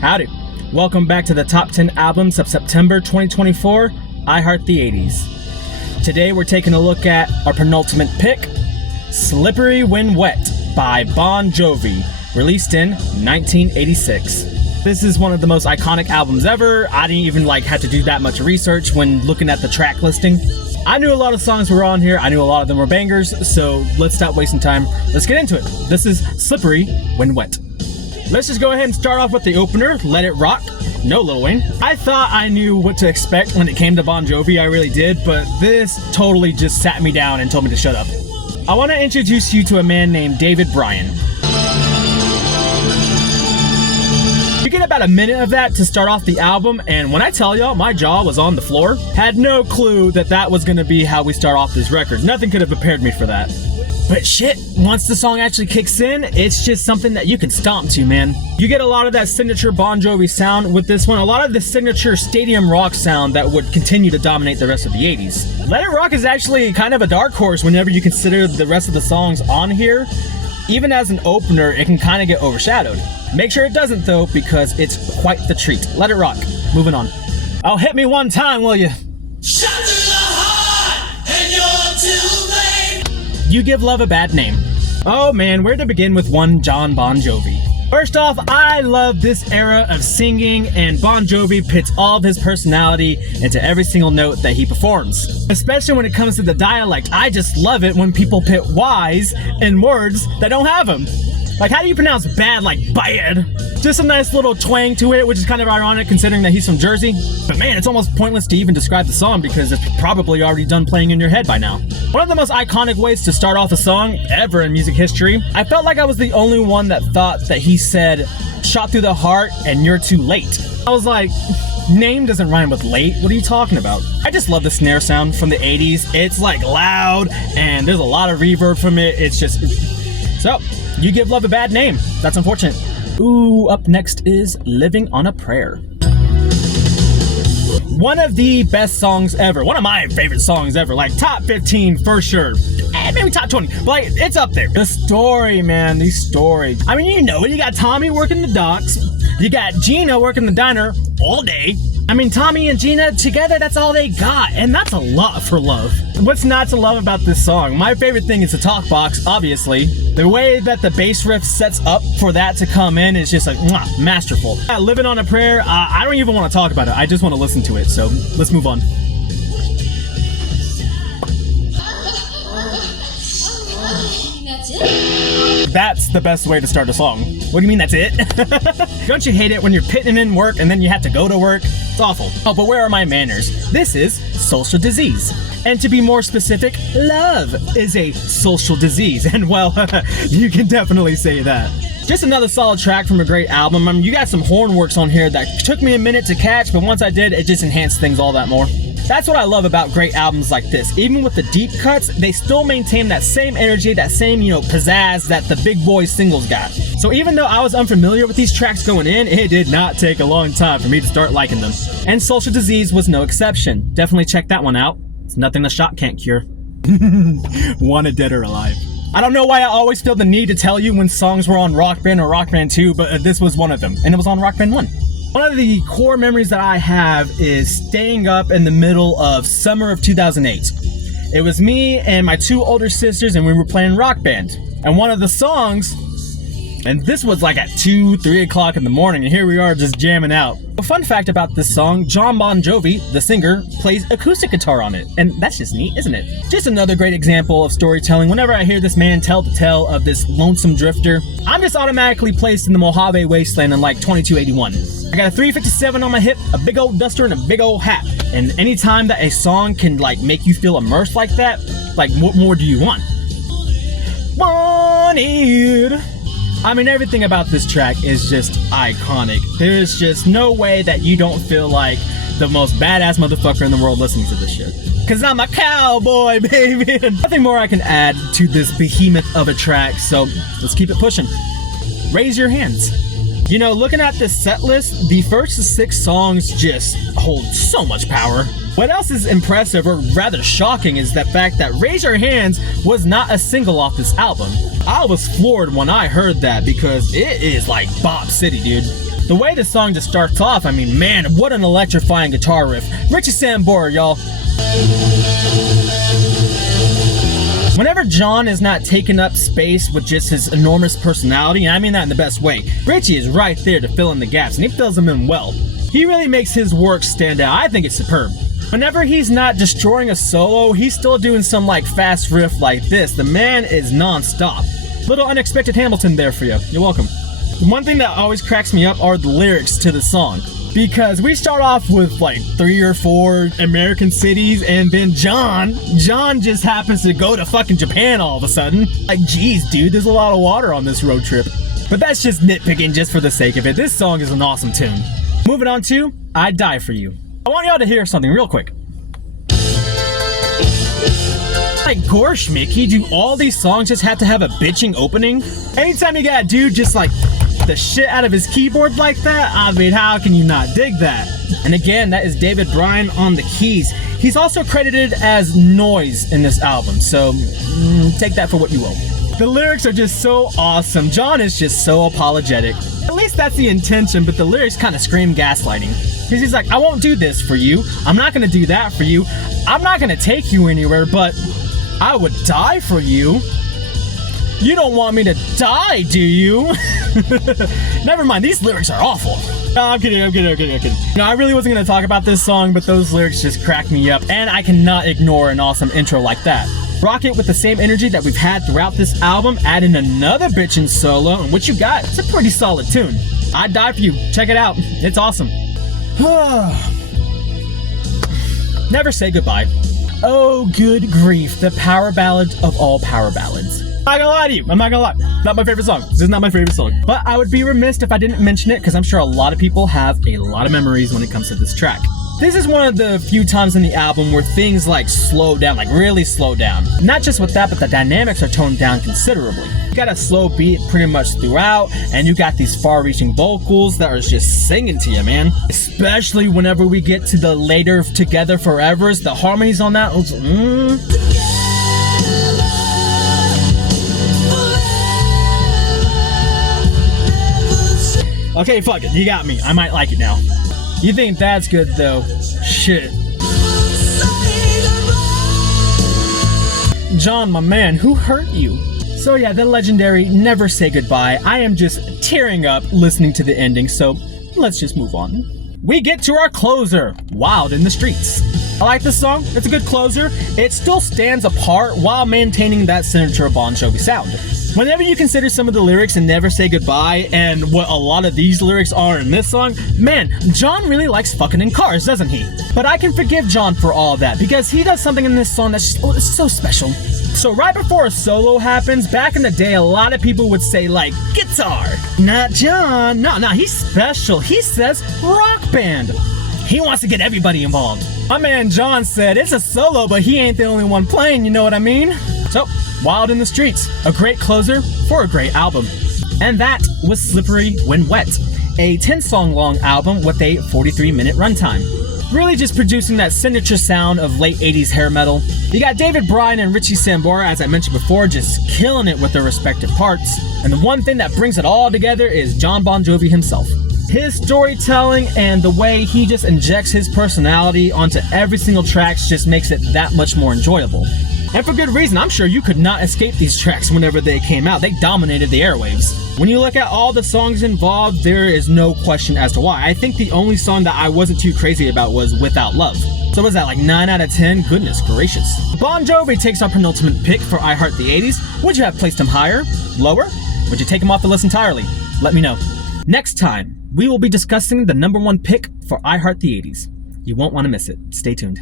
Howdy. Welcome back to the top 10 albums of September 2024, I Heart the 80s. Today we're taking a look at our penultimate pick, Slippery When Wet by Bon Jovi, released in 1986. This is one of the most iconic albums ever. I didn't even have to do that much research when looking at the track listing. I knew a lot of songs were on here. I knew a lot of them were bangers, so let's stop wasting time. Let's get into it. This is Slippery When Wet. Let's just go ahead and start off with the opener, Let It Rock. No Lil Wayne. I thought I knew what to expect when it came to Bon Jovi, I really did, but this totally just sat me down and told me to shut up. I want to introduce you to a man named David Bryan. You get about a minute of that to start off the album, and when I tell y'all my jaw was on the floor, had no clue that that was going to be how we start off this record. Nothing could have prepared me for that. But shit, once the song actually kicks in, it's just something that you can stomp to, man. You get a lot of that signature Bon Jovi sound with this one, a lot of the signature stadium rock sound that would continue to dominate the rest of the 80s. Let It Rock is actually kind of a dark horse whenever you consider the rest of the songs on here. Even as an opener, it can kind of get overshadowed. Make sure it doesn't though, because it's quite the treat. Let It Rock. Moving on. Oh, hit me one time, will you? Shot through the heart, and you're too late. You Give Love a Bad Name. Oh man, where to begin with one John Bon Jovi? First off, I love this era of singing, and Bon Jovi puts all of his personality into every single note that he performs. Especially when it comes to the dialect, I just love it when people put Y's in words that don't have them. Like, how do you pronounce bad like bad? Just a nice little twang to it, which is kind of ironic considering that he's from Jersey. But man, it's almost pointless to even describe the song because it's probably already done playing in your head by now. One of the most iconic ways to start off a song ever in music history. I felt like I was the only one that thought that he said, shot through the heart and you're too late. I was like, name doesn't rhyme with late. What are you talking about? I just love the snare sound from the 80s. It's like loud and there's a lot of reverb from it. It's just... So, You Give Love a Bad Name. That's unfortunate. Ooh, up next is Living on a Prayer. One of the best songs ever. One of my favorite songs ever. Like top 15 for sure. Maybe top 20. But like, it's up there. The story, man. The story. I mean, you know it. You got Tommy working the docks. You got Gina working the diner all day. I mean, Tommy and Gina together, that's all they got. And that's a lot for love. What's not to love about this song? My favorite thing is the talk box, obviously. The way that the bass riff sets up for that to come in is just like, mwah, masterful. Living on a Prayer, I don't even want to talk about it. I just want to listen to it. So let's move on. That's it? That's the best way to start a song. What do you mean that's it? Don't you hate it when you're pitting in work and then you have to go to work? It's awful. Oh, but where are my manners? This is social disease. And to be more specific, love is a social disease. And well, you can definitely say that. Just another solid track from a great album. I mean, you got some horn works on here that took me a minute to catch, but once I did, it just enhanced things all that more. That's what I love about great albums like this. Even with the deep cuts, they still maintain that same energy, that same, pizzazz that the big boy singles got. So even though I was unfamiliar with these tracks going in, it did not take a long time for me to start liking them. And Social Disease was no exception. Definitely check that one out. It's nothing the shot can't cure. Wanted dead or alive. I don't know why I always feel the need to tell you when songs were on Rock Band or Rock Band 2, but this was one of them, and it was on Rock Band 1. One of the core memories that I have is staying up in the middle of summer of 2008. It was me and my two older sisters, and we were playing Rock Band. And one of the songs, and this was like at 2, 3 o'clock in the morning, and here we are just jamming out. A fun fact about this song, John Bon Jovi, the singer, plays acoustic guitar on it. And that's just neat, isn't it? Just another great example of storytelling. Whenever I hear this man tell the tale of this lonesome drifter, I'm just automatically placed in the Mojave Wasteland in like 2281. I got a 357 on my hip, a big old duster, and a big old hat. And anytime that a song can make you feel immersed like that, what more do you want? Wanted. I mean, everything about this track is just iconic. There's just no way that you don't feel like the most badass motherfucker in the world listening to this shit. Cause I'm a cowboy, baby. Nothing more I can add to this behemoth of a track, so let's keep it pushing. Raise Your Hands. Looking at this set list, the first 6 songs just hold so much power. What else is impressive, or rather shocking, is the fact that Raise Your Hands was not a single off this album. I was floored when I heard that because it is like Bop City, dude. The way the song just starts off, I mean, man, what an electrifying guitar riff. Richie Sambora, y'all. Whenever John is not taking up space with just his enormous personality, and I mean that in the best way, Richie is right there to fill in the gaps, and he fills them in well. He really makes his work stand out. I think it's superb. Whenever he's not destroying a solo, he's still doing some like fast riff like this. The man is non-stop. Little unexpected Hamilton there for you. You're welcome. One thing that always cracks me up are the lyrics to the song. Because we start off with like 3 or 4 American cities, and then John just happens to go to fucking Japan all of a sudden. Like, geez, dude, there's a lot of water on this road trip. But that's just nitpicking just for the sake of it. This song is an awesome tune. Moving on to I'd Die For You. I want y'all to hear something real quick. Like, gosh, Mickey, do all these songs just have to have a bitching opening? Anytime you got a dude just like the shit out of his keyboard like that, I mean, how can you not dig that? And again, that is David Bryan on the keys. He's also credited as Noise in this album, so take that for what you will. The lyrics are just so awesome. John is just so apologetic. At least that's the intention, but the lyrics kind of scream gaslighting. Because he's like, I won't do this for you. I'm not going to do that for you. I'm not going to take you anywhere, but I would die for you. You don't want me to die, do you? Never mind, these lyrics are awful. No, I'm kidding. No, I really wasn't going to talk about this song, but those lyrics just crack me up, and I cannot ignore an awesome intro like that. Rock it with the same energy that we've had throughout this album, add in another bitchin' solo, and what you got? It's a pretty solid tune. I'd Die For You. Check it out. It's awesome. Never Say Goodbye. Oh, good grief. The power ballad of all power ballads. I'm not gonna lie to you. I'm not gonna lie. Not my favorite song. This is not my favorite song. But I would be remiss if I didn't mention it, because I'm sure a lot of people have a lot of memories when it comes to this track. This is one of the few times in the album where things like slow down, like really slow down. Not just with that, but the dynamics are toned down considerably. You got a slow beat pretty much throughout, and you got these far-reaching vocals that are just singing to you, man. Especially whenever we get to the later Together Forevers, the harmonies on that. Okay, fuck it, you got me. I might like it now. You think that's good though? Shit. John, my man, who hurt you? So yeah, the legendary Never Say Goodbye. I am just tearing up listening to the ending, so let's just move on. We get to our closer, Wild in the Streets. I like this song. It's a good closer. It still stands apart while maintaining that signature Bon Jovi sound. Whenever you consider some of the lyrics in Never Say Goodbye and what a lot of these lyrics are in this song, man, John really likes fucking in cars, doesn't he? But I can forgive John for all that, because he does something in this song that's just, it's so special. So right before a solo happens, back in the day, a lot of people would say like, guitar. Not John. No, he's special. He says rock band. He wants to get everybody involved. My man John said it's a solo, but he ain't the only one playing, you know what I mean? So, Wild in the Streets, a great closer for a great album. And that was Slippery When Wet, a 10-song long album with a 43-minute runtime. Really just producing that signature sound of late 80s hair metal. You got David Bryan and Richie Sambora, as I mentioned before, just killing it with their respective parts. And the one thing that brings it all together is Jon Bon Jovi himself. His storytelling and the way he just injects his personality onto every single track just makes it that much more enjoyable. And for good reason. I'm sure you could not escape these tracks whenever they came out. They dominated the airwaves. When you look at all the songs involved, there is no question as to why. I think the only song that I wasn't too crazy about was Without Love. So was that like 9 out of 10? Goodness gracious. Bon Jovi takes our penultimate pick for I Heart the 80s. Would you have placed him higher? Lower? Would you take him off the list entirely? Let me know. Next time, we will be discussing the #1 pick for I Heart the 80s. You won't want to miss it. Stay tuned.